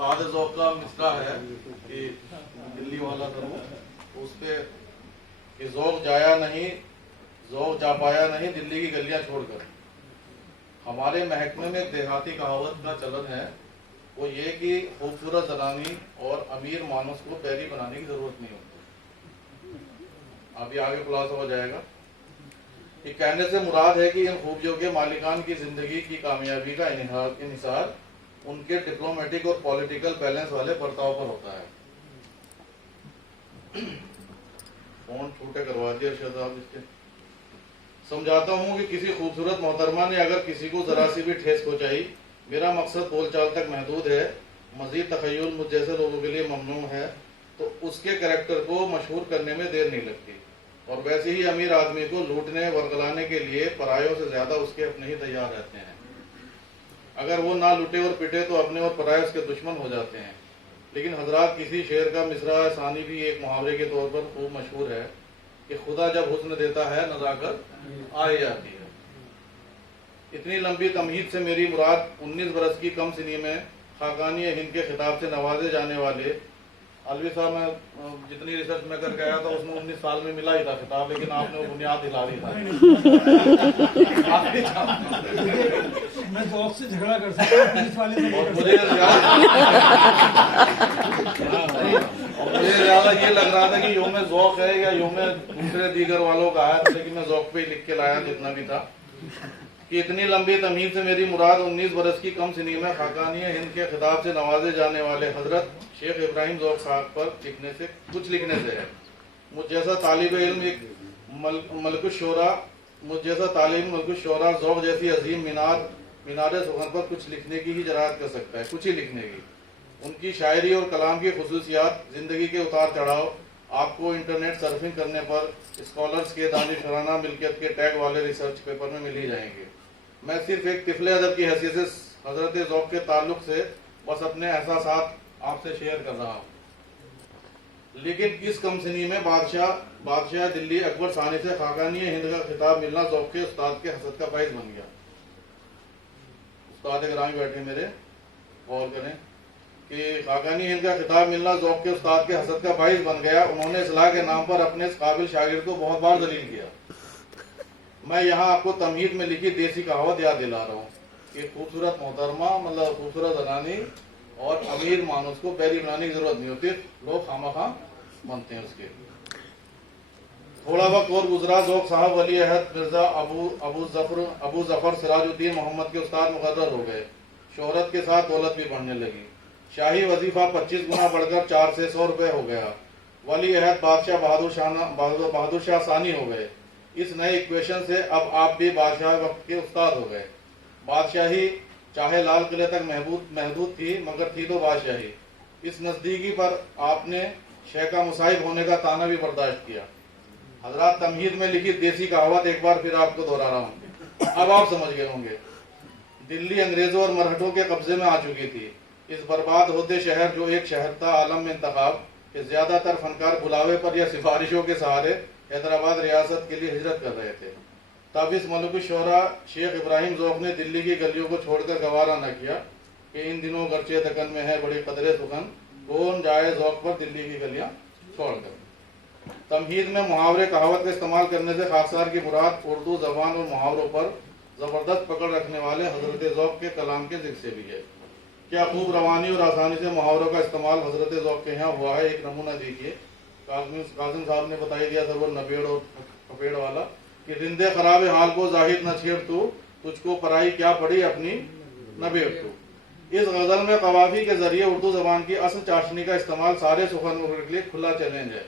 उस्ताद ज़ौक़ का मिसरा है कि दिल्ली वाला जरूर उस पे कि ज़ौक़ जाया नहीं, ज़ौक़ जा पाया नहीं दिल्ली की गलियां छोड़कर। हमारे महकमे में एक देहाती कहावत का चलन है, वो ये कि खूबसूरत जनानी और अमीर मानुस को बैरी बनाने की जरूरत नहीं होती। अभी आगे खुलासा हो जाएगा। ये कहने से मुराद है कि इन खूबियों के मालिकान की जिंदगी की कामयाबी का इन्हिसार उनके डिप्लोमेटिक और पॉलिटिकल बैलेंस वाले बर्ताव पर होता है। फोन छूटे करवा दिया शायद आप इसके। समझाता हूँ कि किसी खूबसूरत मोहतरमा ने अगर किसी को जरा सी भी ठेस पहुंचाई, मेरा मकसद बोलचाल तक महदूद है, मजीद तखय्युल मुझ जैसे लोगों के लिए ममनू है, तो उसके करैक्टर को मशहूर करने में देर नहीं लगती। और वैसे ही अमीर आदमी को लूटने वरगलाने के लिए परायों से ज्यादा उसके अपने ही तैयार रहते हैं। अगर वो ना लूटे और पिटे तो अपने और पराये उसके दुश्मन हो जाते हैं। लेकिन हजरात, किसी शेर का मिसरा सानी भी एक मुहावरे के तौर पर खूब मशहूर है कि खुदा जब हुस्न देता है नजाकत आ ही जाती है। इतनी लंबी तमहीद से मेरी मुराद 19 बरस की कम सिनी में खाकानी हिंद के खिताब से नवाजे जाने वाले अलवी साहब, मैं जितनी रिसर्च में करके आया था उसमें 19 साल में मिला ही था खिताब, लेकिन आपने वो बुनियाद हिला दी था। मैं ज़ौक़ से झगड़ा कर सकता हूं, पुलिस वाले से नहीं कर मुझे ज्यादा ये लग रहा था कि योम ज़ौक़ है या योम दूसरे दीगर वालों का है, लेकिन मैं ज़ौक़ पे ही लिख के लाया जितना भी था। कि इतनी लंबी तमीज से मेरी मुराद 19 बरस की कम सिनी में खाकानी हिंद के खिताब से नवाजे जाने वाले हजरत शेख इब्राहिम ज़ौक़ साहब पर कुछ लिखने से है। मुझ जैसा तालिब इल्म एक मलकुश शोरा ज़ौक़ जैसी अजीम मीनार सुखन पर कुछ लिखने की ही जरात कर सकता है, कुछ ही लिखने की। उनकी शायरी और कलाम की खुसूसियात, जिंदगी के उतार चढ़ाव आपको इंटरनेट सर्फिंग करने पर स्कॉलर्स के दानिशवराना मिल्कियत के टैग वाले रिसर्च पेपर में मिल ही जाएंगे। मैं सिर्फ एक तिफले अदब की हैसियत से हजरत ज़ौक़ के ताल्लुक से बस अपने एहसासात आपसे शेयर कर रहा हूँ। लेकिन इस कमसिनी में बादशाह दिल्ली अकबर सानी से खाकानी हिंद का खिताब मिलना ज़ौक़ के उस्ताद के हसद का बाइस बन गया। उस्ताद ग्रामी बैठे मेरे, गौर करें कि खाकानी हिंद का खिताब मिलना ज़ौक़ के उस्ताद के हसद का बाइस बन गया। उन्होंने इस्लाह के नाम पर अपने इस काबिल शागिर्द को बहुत बार दलील किया। मैं यहाँ आपको तमहीद में लिखी देसी कहावत याद दिला रहा हूँ कि खूबसूरत मोहतरमा मतलब खूबसूरत जनानी और अमीर मानुस को बैरी बनाने की जरूरत नहीं होती, लोग खामखा बनते हैं उसके। थोड़ा वक्त और गुजरा, ज़ौक़ साहब वली अहद मिर्जा अबू जफर सिराजुद्दीन मोहम्मद के उस्ताद मुकर्रर हो गए। शोहरत के साथ दौलत भी बढ़ने लगी। शाही वजीफा 25 गुना बढ़कर 4 से 100 रुपए हो गया। वली अहद बादशाह बहादुर शाह सानी हो गए। इस नए इक्वेशन से अब आप भी बादशाह वक्त के उस्ताद हो गए। बादशाही चाहे लाल किले तक महदूद थी, मगर थी तो बादशाही। इस नजदीकी पर आपने शेखा मुसाहिब होने का ताना भी बर्दाश्त किया। हजरात, तमहीद में लिखी देसी कहावत एक बार फिर आपको दोहरा रहा हूँ, अब आप समझ गए होंगे। दिल्ली अंग्रेजों और मराठों के कब्जे में आ चुकी थी। इस बर्बाद होते शहर जो एक शहर था आलम में इंतखाब के ज्यादातर फनकार बुलावे पर या सिफारिशों के सहारे हैदराबाद रियासत के लिए हिजरत कर रहे थे। तब इस मलकुश शोरा शेख इब्राहिम ज़ौक़ ने दिल्ली की गलियों को छोड़कर गवारा न किया कि इन दिनों गर्चे दकन में है बड़े कदरे सुखन, कौन जाए ज़ौक़ पर दिल्ली की गलियां छोड़कर। तमहीद में मुहावरे कहावत का इस्तेमाल करने से खाकसार की मुराद उर्दू जबान और मुहावरों पर जबरदस्त पकड़ रखने वाले हजरत ज़ौक़ के कलाम के जिक्र से भी है। क्या खूब रवानी और आसानी से मुहावरों का इस्तेमाल हजरत ज़ौक़ के यहाँ हुआ है। एक नमूना देखिए, कासिम साहब ने बताई दिया सर वो नबेड़ और खपेड़ वाला कि रिंदे खराबे हाल को जाहिर न छेड़ तू, तुझको पराई क्या पड़ी अपनी नबेड़ तू। इस गजल में कवाफी के जरिए उर्दू जबान की असल चाशनी का इस्तेमाल सारे सुखन के लिए खुला चैलेंज है।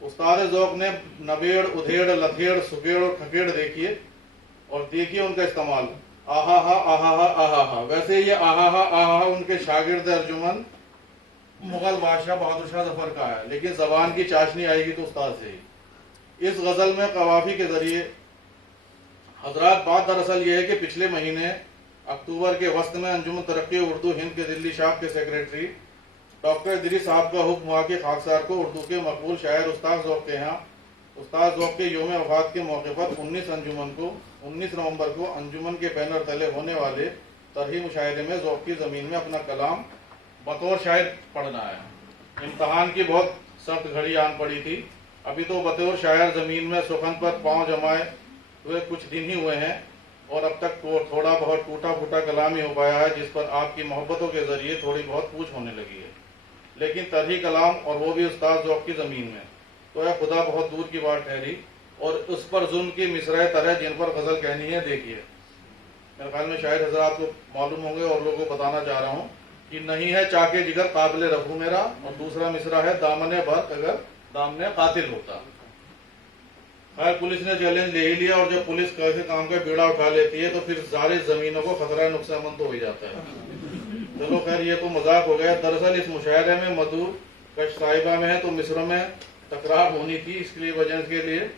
उस्ताद ज़ौक़ ने नबेड़, उधेड़, लथेड़, सुकेड़ और खकेड़ देखिए और देखिए उनका इस्तेमाल। आहा हा आहा हा आहा हा। वैसे ये आहा हा आहा हा उनके शागिर्द अर्जुमन मुगल बादशाह बहादुर शाह जफर का है, लेकिन जबान की चाशनी आएगी तो उस्ताद से ही। इस गजल में कवाफी के जरिए हजरात, बात दरअसल यह है कि पिछले महीने अक्टूबर के वस्त में अंजुमन तरक्की उर्दू हिंद के दिल्ली शाख के सेक्रेटरी डॉक्टर इदरीस साहब का हुक्म हुआ कि खाकसार को उर्दू के मकबूल शायर उस्ताद ज़ौक़ के यहाँ उस्ताद ज़ौक़ के योम वफ़ात के मौके पर 19 नवंबर को अंजुमन के बैनर तले होने वाले तरही मुशायरे में ज़ौक़ की ज़मीन में अपना कलाम बतौर शायर पढ़ना है। इम्तहान की बहुत सख्त घड़ी आन पड़ी थी। अभी तो बतौर शायर ज़मीन में सुखन पर पांव जमाए हुए कुछ दिन ही हुए हैं और अब तक तो थोड़ा बहुत टूटा फूटा कलाम ही हो पाया है, जिस पर आपकी मोहब्बतों के ज़रिए थोड़ी बहुत पूछ होने लगी है। लेकिन तरही कलाम, और वो भी उस्ताद ज़ौक़ की ज़मीन में, तो यह खुदा बहुत दूर की बात ठहरी। और उस पर जुल्म की मिसराए तरह जिन पर गज़ल कहनी है, देखिए। मेरे ख्याल में शायद हज़रात को मालूम होंगे और लोगों को बताना चाह रहा हूँ कि नहीं है चाके जिगर काबिल रफू मेरा, और दूसरा मिसरा है दामने बर्क अगर दामने कातिल होता। खैर, पुलिस ने चैलेंज ले ही लिया, और जब पुलिस कैसे काम का बीड़ा उठा लेती है तो फिर सारी जमीनों को खतरा नुकसान तो हो ही जाता है। चलो खैर, ये तो मजाक हो गया। दरअसल इस मुशायरे में मधुर कश साहिबा में है तो मिस्रों में तकरार होनी थी, इसलिए वजह के लिए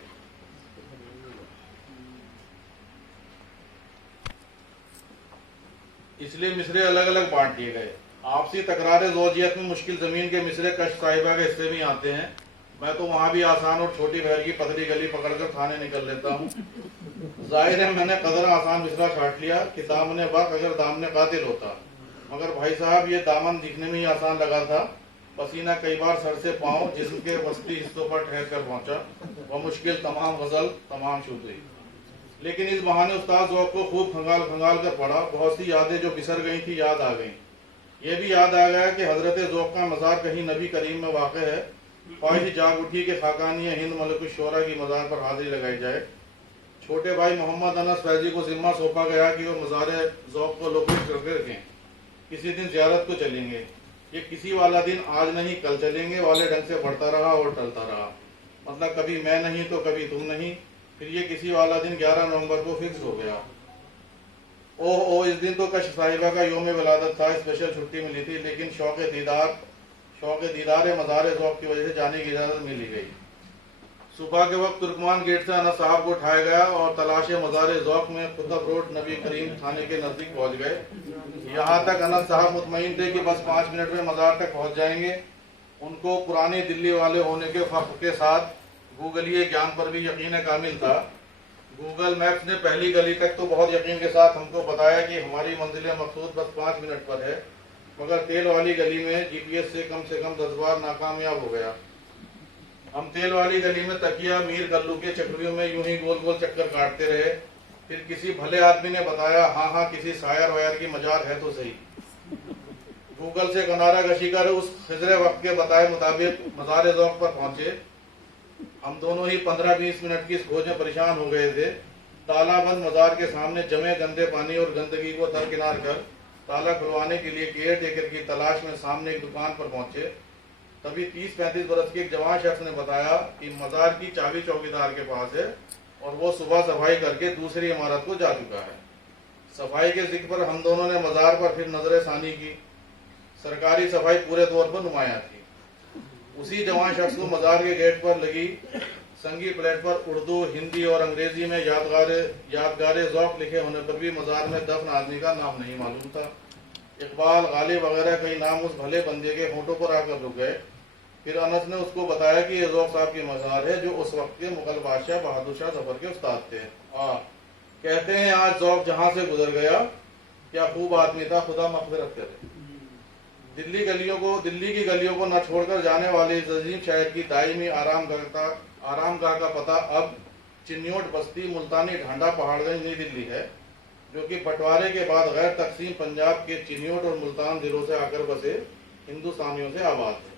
मिसरे अलग अलग बांट दिए गए। आपसी तकरार ज़ौजियत में मुश्किल जमीन के मिसरे कश साहिबा के हिस्से में आते हैं। मैं तो वहां भी आसान और छोटी बहर की पतली गली पकड़कर थाने निकल लेता हूँ। जाहिर है मैंने कदर आसान मिसरा छाट लिया कि दामने वक्त अगर दामने कातिल होता, मगर भाई साहब ये दामन दिखने में ही आसान लगा था। पसीना कई बार सर से पांव जिस्म के वस्ती हिस्सों पर ठहर कर पहुंचा। वह मुश्किल तमाम गजल तमाम छूट गई। लेकिन इस बहाने उस्ताद ज़ौक़ को खूब खंगाल खंगाल कर पड़ा। बहुत सी यादें जो बिसर गई थी याद आ गई। ये भी याद आ गया कि हजरत ज़ौक़ का मज़ार कहीं नबी करीम में वाक़ है। ख्वाहिश जाग उठी के खाकानी हिंद मलिक शोरा की मज़ार पर हाजिरी लगाई जाए। छोटे भाई मोहम्मद अनस फैजी को जिम्मा सौंपा गया कि वो मज़ार ज़ौक़ को लोकेट करके रखें। किसी दिन ज़ियारत को चलेंगे। ये किसी वाला दिन आज नहीं कल चलेंगे वाले ढंग से बढ़ता रहा और टलता रहा। मतलब कभी मैं नहीं तो कभी तुम नहीं। फिर ये किसी वाला दिन 11 नवंबर को फिक्स हो गया। ओह, इस दिन तो कश साहिबा का योम विलादत था। स्पेशल छुट्टी मिली थी, लेकिन शौक़ दीदार मज़ार ज़ौक़ की वजह से जाने की इजाज़त मिली गई। सुबह के वक्त तुर्कमान गेट से अनस साहब को उठाया गया और तलाश मज़ार ज़ौक़ में खुतब रोड नबी करीम थाने के नज़दीक पहुँच गए। यहाँ तक अनस साहब मुतमईन थे कि बस 5 मिनट में मज़ार तक पहुँच जाएंगे। उनको पुरानी दिल्ली वाले होने के फ़ख्र के साथ गूगलीय ज्ञान पर भी यकीन कामिल था। गूगल मैप्स ने पहली गली तक तो बहुत यकीन के साथ हमको बताया कि हमारी मंजिल मकसूद बस 5 मिनट पर है, मगर तेल वाली गली में जीपीएस से कम 10 बार नाकामयाब हो गया। हम तेल वाली गली में तकिया मीर गल्लू के चक्रियों में यूं ही गोल गोल चक्कर काटते रहे। फिर किसी भले आदमी ने बताया, हाँ किसी शायर वायर की मजार है तो सही। गूगल से किनारा कशी कर उस खिजरे वक्त के बताए मुताबिक मज़ार ज़ौक़ पर पहुंचे। हम दोनों ही 15-20 मिनट की इस खोज में परेशान हो गए थे। तालाबंद मज़ार के सामने जमे गंदे पानी और गंदगी को दरकिनार कर ताला खुलवाने के लिए केयर टेकर की तलाश में सामने एक दुकान पर पहुंचे। तभी 30-35 बरस के एक जवान शख्स ने बताया कि मज़ार की चाबी चौकीदार के पास है और वो सुबह सफाई करके दूसरी इमारत को जा चुका है। सफाई के जिक्र पर हम दोनों ने मज़ार पर फिर नजर सानी की। सरकारी सफाई पूरे तौर पर नुमाया थी। उसी जवान शख्स को मज़ार के गेट पर लगी संगी प्लेट पर उर्दू, हिंदी और अंग्रेजी में यादगार ज़ौक़ लिखे होने पर भी मज़ार में दफन आदमी का नाम नहीं मालूम था। इकबाल, गालिब वगैरह कई नाम उस भले बंदे के होंठों पर आकर रुक गए। फिर अनस ने उसको बताया कि ये ज़ौक़ साहब की मज़ार है, जो उस वक्त के मुगल बादशाह बहादुर शाह ज़फ़र के उस्ताद थे। कहते हैं आज ज़ौक़ जहाँ से गुजर गया, क्या खूब आदमी था, खुदा मग़फ़िरत करे। दिल्ली की गलियों को न छोड़कर जाने वाले अजीम शायर की दायमी आरामगाह का पता अब चिन्योट बस्ती मुल्तानी ढांडा पहाड़गंज नई दिल्ली है, जो कि बंटवारे के बाद गैर तकसीम पंजाब के चिन्योट और मुल्तान जिलों से आकर बसे हिंदुस्तानियों से आबाद है।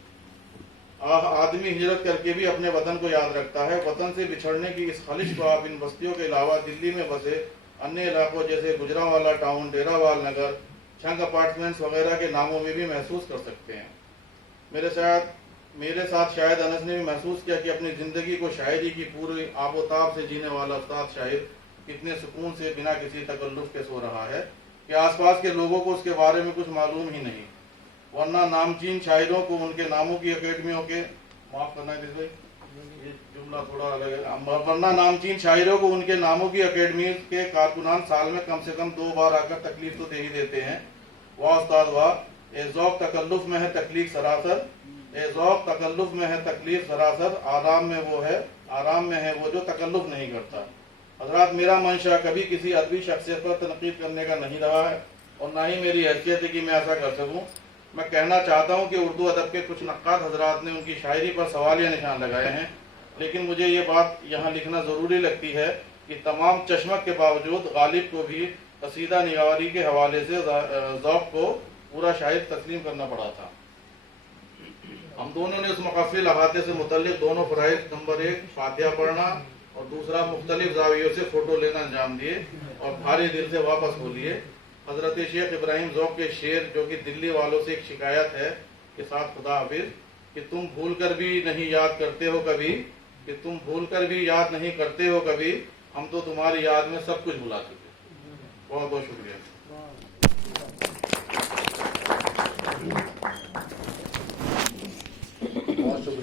आदमी हिजरत करके भी अपने वतन को याद रखता है। वतन से बिछड़ने की इस खलिश को आप इन बस्तियों के अलावा दिल्ली में बसे अन्य इलाकों जैसे गुजरांवाला टाउन, डेरावाल नगर, छंग अपार्टमेंट्स वगैरह के नामों में भी महसूस कर सकते हैं। मेरे साथ शायद अनस ने भी महसूस किया कि अपनी ज़िंदगी को शायरी की पूरी आबोताब से जीने वाला उस्ताद शायर कितने सुकून से बिना किसी तकल्लुफ़ के सो रहा है कि आसपास के लोगों को उसके बारे में कुछ मालूम ही नहीं। वरना नामचीन शायरों को उनके नामों की अकेडमियों के माफ़ करना है भाई, ये जुमला थोड़ा अलग है। वरना नामचीन शायरों को उनके नामों की अकेडमी के कारकुनान साल में कम से कम 2 बार आकर तकलीफ तो दे ही देते हैं। वाह उस्ताद वाह, ए ज़ौक़ तकल्लुफ़ में है तकलीफ सरासर, ए ज़ौक़ तकल्लुफ़ में है तकलीफ सरासर, आराम में है वो जो तकल्लुफ़ नहीं करता। हज़रात, मेरा मंशा कभी किसी अदबी शख्सियत पर तनकीद करने का नहीं रहा है और ना ही मेरी हैसियत है कि मैं ऐसा कर सकूं। मैं कहना चाहता हूं कि उर्दू अदब के कुछ नक्काद हजरात ने उनकी शायरी पर सवालिया निशान लगाए हैं, लेकिन मुझे ये बात यहाँ लिखना ज़रूरी लगती है कि तमाम चश्मक के बावजूद गालिब को भी कसीदा निगारी के हवाले से ज़ौक़ को पूरा शाहिद तस्लीम करना पड़ा था। हम दोनों ने उस मुकफ़िल अहाते से मुतल्लिक़ दोनों फ़राइज़, नंबर 1 फातिहा पढ़ना और दूसरा मुख्तलिफ ज़ावियों से फ़ोटो लेना अंजाम दिए और भारी दिल से वापस हो लिए। हज़रत शेख इब्राहिम ज़ौक़ के शेर, जो कि दिल्ली वालों से एक शिकायत है के साथ खुदा हाफिज़, कि तुम भूल कर भी नहीं याद करते हो कभी, कि तुम भूल कर भी याद नहीं करते हो कभी, हम तो तुम्हारी याद में सब कुछ भुला चुके। बहुत बहुत शुक्रिया। बहुत शुक्रिया।